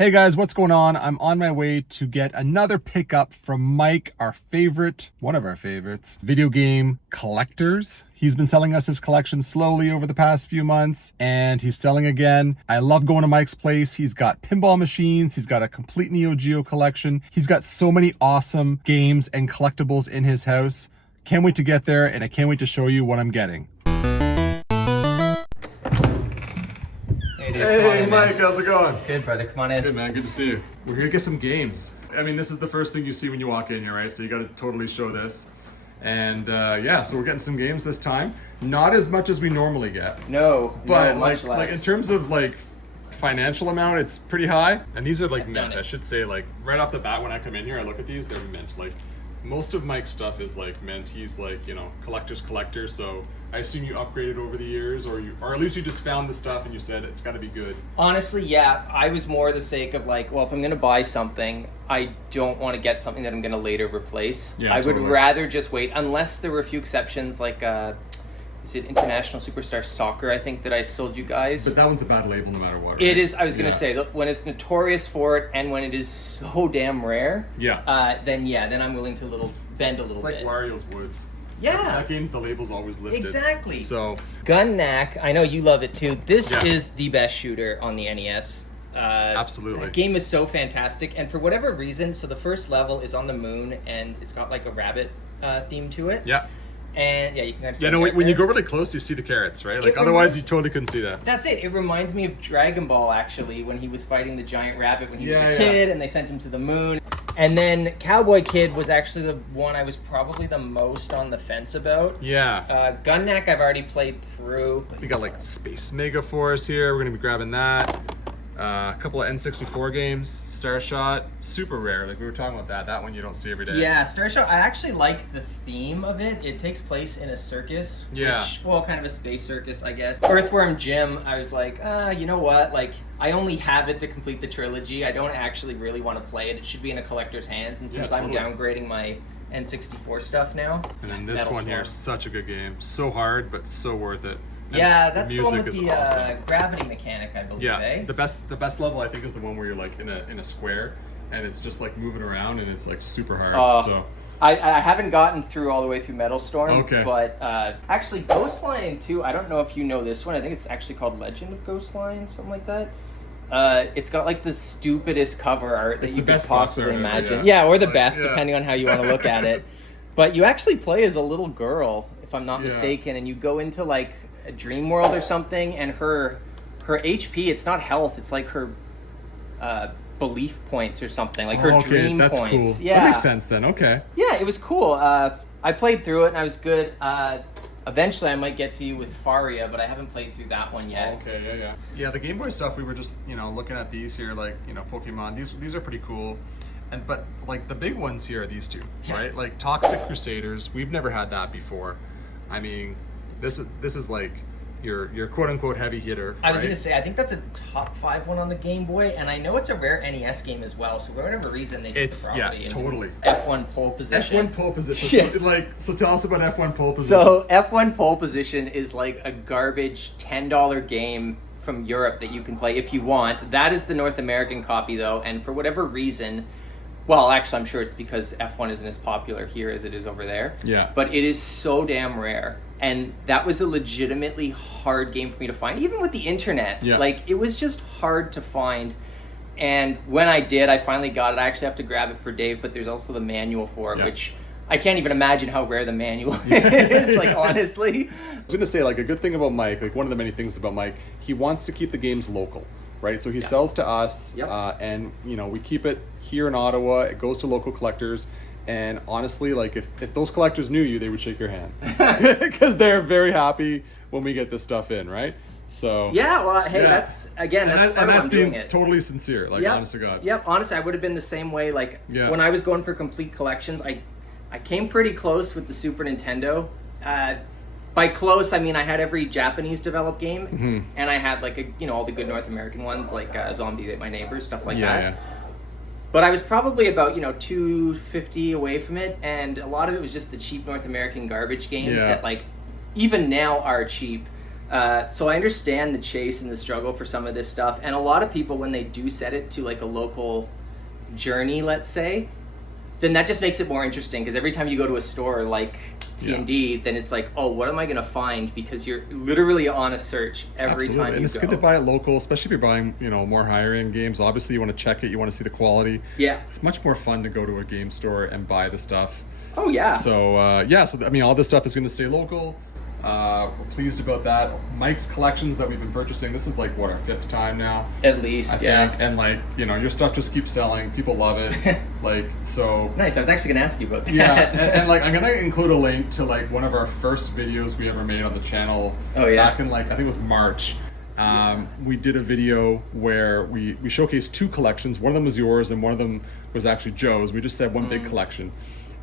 Hey guys, what's going on? I'm on my way to get another pickup from Mike, one of our favorites, video game collectors. He's been selling us his collection slowly over the past few months, and he's selling again. I love going to Mike's place. He's got pinball machines. He's got a complete Neo Geo collection. He's got so many awesome games and collectibles in his house. Can't wait to get there, and I can't wait to show you what I'm getting. Hey, Mike, how's it going? Good, brother. Come on in. Good, man. Good to see you. We're here to get some games. I mean, this is the first thing you see when you walk in here, right? So you got to totally show this. And yeah, so we're getting some games this time. Not as much as we normally get. No, but much like less. in terms of like financial amount, it's pretty high. And these are like mint. I should say, like right off the bat when I come in here, I look at these, they're mint. Like most of Mike's stuff is like mint. He's like, you know, collector's collector. So I assume you upgraded over the years, or at least you just found the stuff and you said it's got to be good. Honestly, yeah, I was more the sake of like, well, if I'm gonna buy something, I don't want to get something that I'm gonna later replace. Yeah, I would totally. rather just wait, unless there were a few exceptions, like is it International Superstar Soccer? I think that I sold you guys. But that one's a bad label no matter what. Right? It is. I was gonna say, look, when it's notorious for it, and when it is so damn rare. Yeah. Then I'm willing to bend a little It's like bit. Wario's Woods. Yeah. That game, the label's always lifted. Exactly. So Gun Knack, I know you love it too. This Yeah. is the best shooter on the NES. Absolutely. The game is so fantastic, and for whatever reason, so the first level is on the moon, and it's got like a rabbit theme to it. Yeah. And yeah, you can kind of see Yeah, no, right when you there. go really close, you see the carrots, right? Like It otherwise, reminds- you totally couldn't see that. That's it. It reminds me of Dragon Ball, actually, when he was fighting the giant rabbit when he was Yeah, a yeah. kid, and they sent him to the moon. And then Cowboy Kid was actually the one I was probably the most on the fence about. Yeah. Gun Knack I've already played through. We got like Space Mega Force here. We're gonna be grabbing that. A couple of N64 games. Star Shot, super rare. Like we were talking about that. That one you don't see every day. Yeah, Star Show. I actually like the theme of it. It takes place in a circus. Yeah. Kind of a space circus, I guess. Earthworm Jim, I was like, you know what? Like, I only have it to complete the trilogy. I don't actually really want to play it. It should be in a collector's hands. And since Yeah, I'm totally. downgrading my N64 stuff now. And then this Metal one here Swarm. is such a good game. So hard, but so worth it. And Yeah, that's the one with is the awesome. gravity mechanic, I believe. Yeah, Eh? the best level I think is the one where you're like in a square and it's just like moving around and it's like super hard. So I haven't gotten through all the way through Metal Storm, Okay. but actually Ghostline 2, I don't know if you know this one. I think it's actually called Legend of Ghostline, something like that. It's got like the stupidest cover art that It's you the could best box possibly art ever, imagine. yeah. Yeah, or the Like, best, yeah. depending on how you want to look at it. But you actually play as a little girl, if I'm not Yeah. mistaken, and you go into like a dream world or something, and her HP, it's not health, it's like her belief points or something, like her dream that's points. cool. Yeah, That makes sense then. Okay. yeah, it was cool. I played through it and I was good. Eventually I might get to you with Faria, but I haven't played through that one yet. Okay, yeah. Yeah, the Game Boy stuff, we were just, looking at these here, like, Pokemon. These are pretty cool. But like the big ones here are these two, right? Like Toxic Crusaders, we've never had that before. I mean, this is like your quote unquote heavy hitter. I was right? going to say, I think that's a top 5 one on the Game Boy, and I know it's a rare NES game as well, so for whatever reason they It's took the yeah, property in totally. F1 pole position. F1 pole position. Yes. So tell us about F1 pole position. So F1 pole position is like a garbage $10 game from Europe that you can play if you want. That is the North American copy though, and for whatever reason, well, actually I'm sure it's because F1 isn't as popular here as it is over there. Yeah. But it is so damn rare. And that was a legitimately hard game for me to find, even with the internet. Yeah. Like, it was just hard to find. And when I did, I finally got it. I actually have to grab it for Dave, but there's also the manual for it, Yeah. which I can't even imagine how rare the manual is, like, honestly. I was going to say, like, a good thing about Mike, like, one of the many things about Mike, he wants to keep the games local, right? So he sells to us, Yep. and, we keep it here in Ottawa. It goes to local collectors. And honestly, like, if those collectors knew you, they would shake your hand. Because they're very happy when we get this stuff in, right? So Yeah, well, hey, Yeah. that's part of why I'm doing it. totally sincere, like, Yep. honest to God. Yep, honestly, I would have been the same way. Like, Yeah. when I was going for complete collections, I came pretty close with the Super Nintendo. By close, I mean I had every Japanese developed game, Mm-hmm. and I had like all the good North American ones, like Zombie Ate My Neighbors, stuff like Yeah, that. yeah. But I was probably about $250 away from it, and a lot of it was just the cheap North American garbage games Yeah. that like even now are cheap. So I understand the chase and the struggle for some of this stuff, and a lot of people, when they do set it to like a local journey, let's say, then that just makes it more interesting, because every time you go to a store like T&D, then it's like, oh, what am I going to find? Because you're literally on a search every time you go. And it's good to buy it local, especially if you're buying, you know, more higher end games. Obviously, you want to check it, you want to see the quality. Yeah. It's much more fun to go to a game store and buy the stuff. Oh, yeah. So, I mean, all this stuff is going to stay local. We're pleased about that. Mike's collections that we've been purchasing, this is like, what, our 5th time now? At least, I think. And like, you know, your stuff just keeps selling. People love it. Like, so. Nice. I was actually going to ask you about that. Yeah, and like, I'm going to include a link to like one of our first videos we ever made on the channel. Oh, yeah. Back in like, I think it was March. We did a video where we showcased 2 collections. One of them was yours and one of them was actually Joe's. We just said one big collection.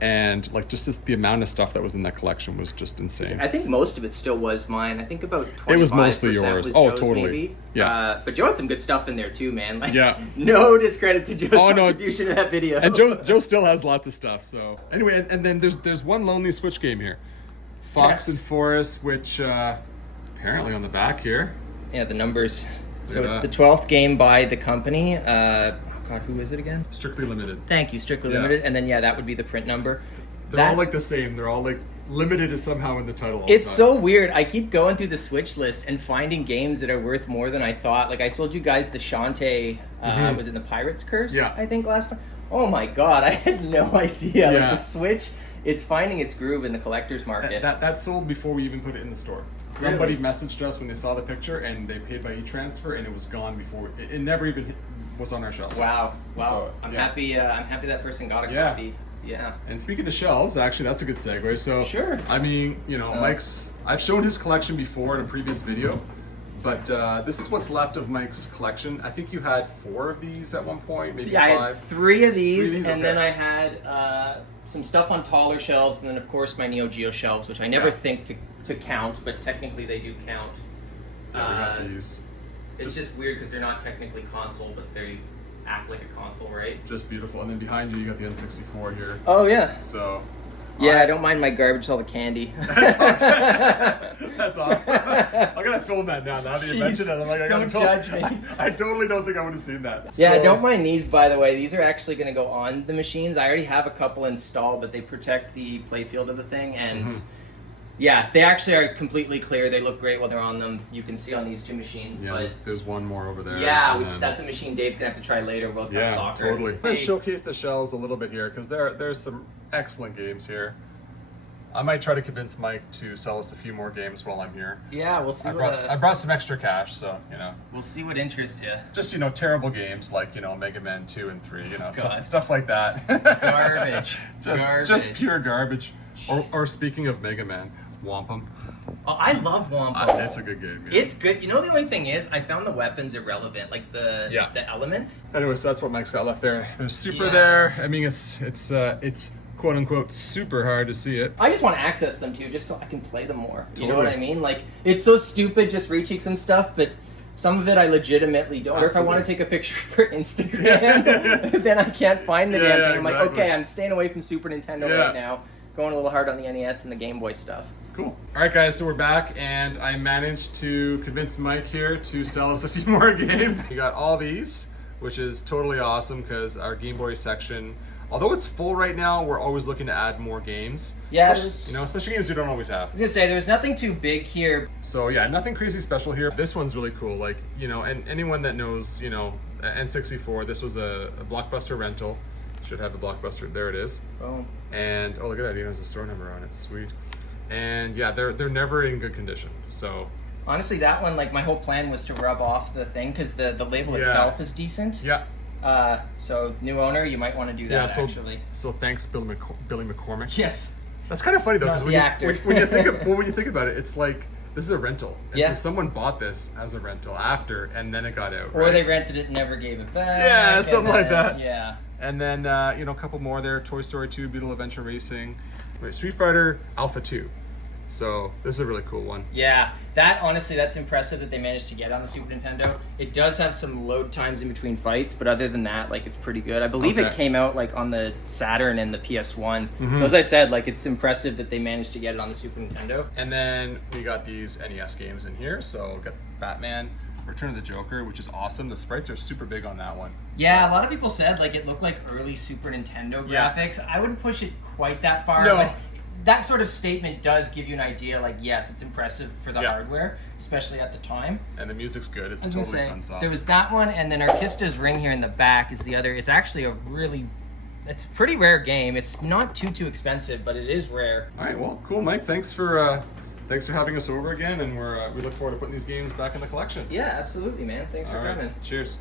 And like just the amount of stuff that was in that collection was just insane. I think most of it still was mine. I think about 25% it was mostly yours. Was oh, Joe's, totally. Maybe. Yeah. But Joe had some good stuff in there too, man. Like, yeah. No discredit to Joe's contribution to that video. And Joe still has lots of stuff. So anyway, and then there's one Lonely Switch game here, Fox and Forest, which apparently on the back here. Yeah, the numbers. So it's the 12th game by the company. God, who is it again? Strictly Limited. Thank you, Strictly Limited. And then, that would be the print number. They're all like the same. They're all like limited is somehow in the title. It's so weird. I keep going through the Switch list and finding games that are worth more than I thought. Like I sold you guys the Shantae, was in the Pirate's Curse? Yeah. I think last time. Oh my God, I had no idea. Yeah. Like the Switch, it's finding its groove in the collector's market. That sold before we even put it in the store. Somebody messaged us when they saw the picture and they paid by e-transfer and it was gone before it never even was on our shelves. Wow. So, I'm happy. I'm happy that person got a copy. Yeah. And speaking of shelves, actually, that's a good segue. So, sure. I mean, you know, I've shown his collection before in a previous video, but this is what's left of Mike's collection. I think you had 4 of these at one point, maybe 5. I had 3 of these, and okay. then I had some stuff on taller shelves, and then of course my Neo Geo shelves, which I never think to count, but technically they do count. Yeah, we got these. It's just weird because they're not technically console, but they act like a console, right? Just beautiful. And then behind you, you got the N64 here. Oh yeah. So. Yeah, I don't mind my garbage, all the candy. That's awesome. I'm gonna film that now. Now that you mentioned it, I'm like, don't judge me. I totally don't think I would have seen that. Yeah, so, don't mind these, by the way. These are actually gonna go on the machines. I already have a couple installed, but they protect the playfield of the thing, and yeah, they actually are completely clear. They look great while they're on them. You can see on these 2 machines. Yeah, but there's one more over there. Yeah, that's a machine Dave's gonna have to try later. World Cup Soccer. Yeah, totally. I'm gonna showcase the shelves a little bit here because there's some excellent games here. I might try to convince Mike to sell us a few more games while I'm here. Yeah, we'll see. I brought some extra cash, so you know. We'll see what interests you. Just terrible games like Mega Man 2 and 3, stuff like that. Garbage. Just pure garbage. Or speaking of Mega Man, Wampum. Oh, I love Wampum. That's a good game. Yeah. It's good. The only thing is, I found the weapons irrelevant, like the elements. Anyways, so that's what Mike's got left there. There's Super there. I mean, it's quote unquote super hard to see it. I just want to access them too, just so I can play them more. You know what I mean? Like, it's so stupid just reaching some stuff, but some of it I legitimately don't. Or if I want to take a picture for Instagram, then I can't find the damn thing. I'm like, okay, I'm staying away from Super Nintendo right now. Going a little hard on the NES and the Game Boy stuff. Cool. All right, guys, so we're back, and I managed to convince Mike here to sell us a few more games. We got all these, which is totally awesome because our Game Boy section, although it's full right now, we're always looking to add more games. Yeah, especially games we don't always have. I was gonna say, there's nothing too big here. So yeah, nothing crazy special here. This one's really cool. Like, and anyone that knows, N64, this was a Blockbuster rental. Should have a Blockbuster. There it is. Oh. And oh, look at that. It has a store number on it. Sweet. And yeah, they're never in good condition. So honestly, that one, like, my whole plan was to rub off the thing because the label itself is decent. Yeah. So new owner, you might want to do that. Yeah. Actually. So thanks, Billy McCormick. Yes. That's kind of funny though, because when you think about it, it's like this is a rental. And so someone bought this as a rental after, and then it got out. Or they rented it and never gave it back. Yeah, something like that. Yeah. And then a couple more there: Toy Story 2, Beetle Adventure Racing, Street Fighter Alpha 2. So this is a really cool one. Yeah, that honestly, that's impressive that they managed to get on the Super Nintendo. It does have some load times in between fights, but other than that, like, it's pretty good. I believe it came out like on the Saturn and the PS1. So as I said, like, it's impressive that they managed to get it on the Super Nintendo. And then we got these NES games in here. So we got Batman, Return of the Joker, which is awesome. The sprites are super big on that one. Yeah, a lot of people said like it looked like early Super Nintendo graphics. I wouldn't push it quite that far. No. But that sort of statement does give you an idea, like, yes, it's impressive for the hardware, especially at the time. And the music's good. It's I was totally gonna say, Sunsoft. there was that one, and then Arkista's Ring here in the back is the other. It's actually it's a pretty rare game. It's not too expensive, but it is rare. All right, well, cool, Mike. Thanks for having us over again, and we look forward to putting these games back in the collection. Yeah, absolutely, man. Thanks for coming. Cheers.